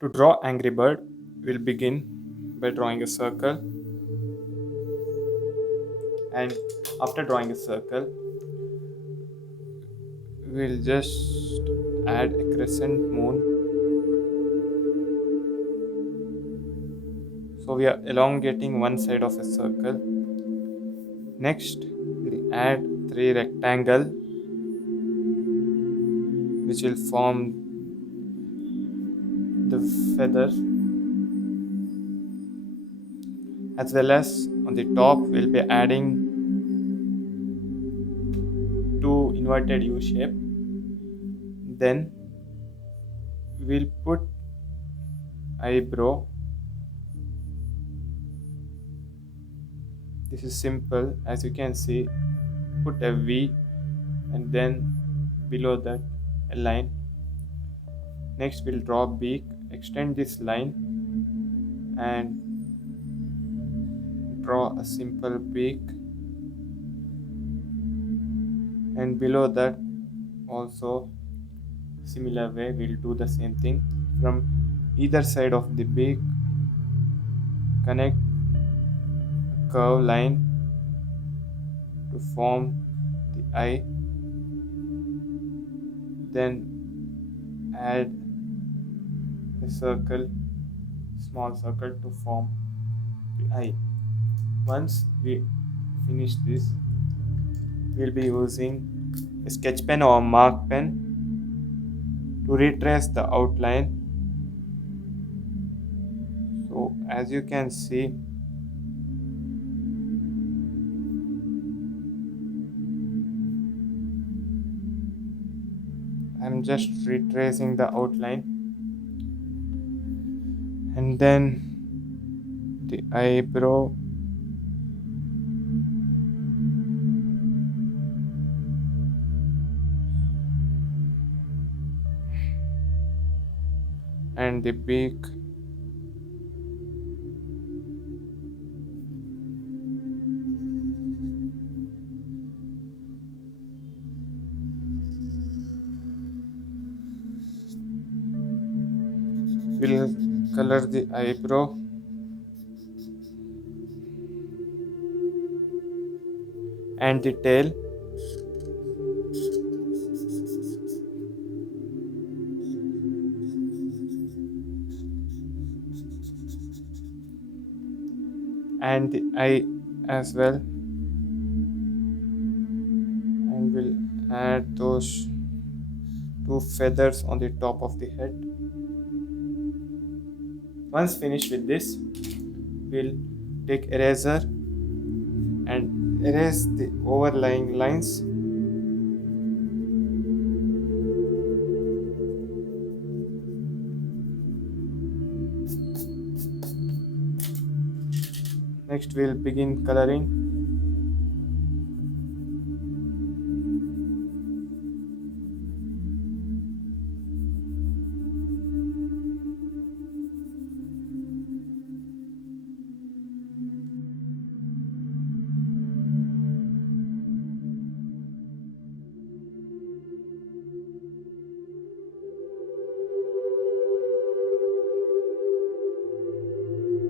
To draw Angry Bird, we'll begin by drawing a circle, and after drawing a circle, we'll just add a crescent moon. So we are elongating one side of a circle. Next, we'll add three rectangle which will form the feather, as well as on the top we'll be adding two inverted U shape. Then we'll put eyebrow. This is simple, as you can see. Put a V and then below that a line. Next we'll draw beak, extend this line and draw a simple beak, and below that also similar way we'll do the same thing. From either side of the beak, connect a curve line to form the eye, then add a circle, small circle to form the eye. Once we finish this, we'll be using a sketch pen or mark pen to retrace the outline. So as you can see, I'm just retracing the outline, and then the eyebrow, and the beak. We'll color the eyebrow, and the tail. And the eye as well, and we'll add those two feathers on the top of the head. Once finished with this, we'll take eraser and erase the overlying lines. Next we'll begin coloring.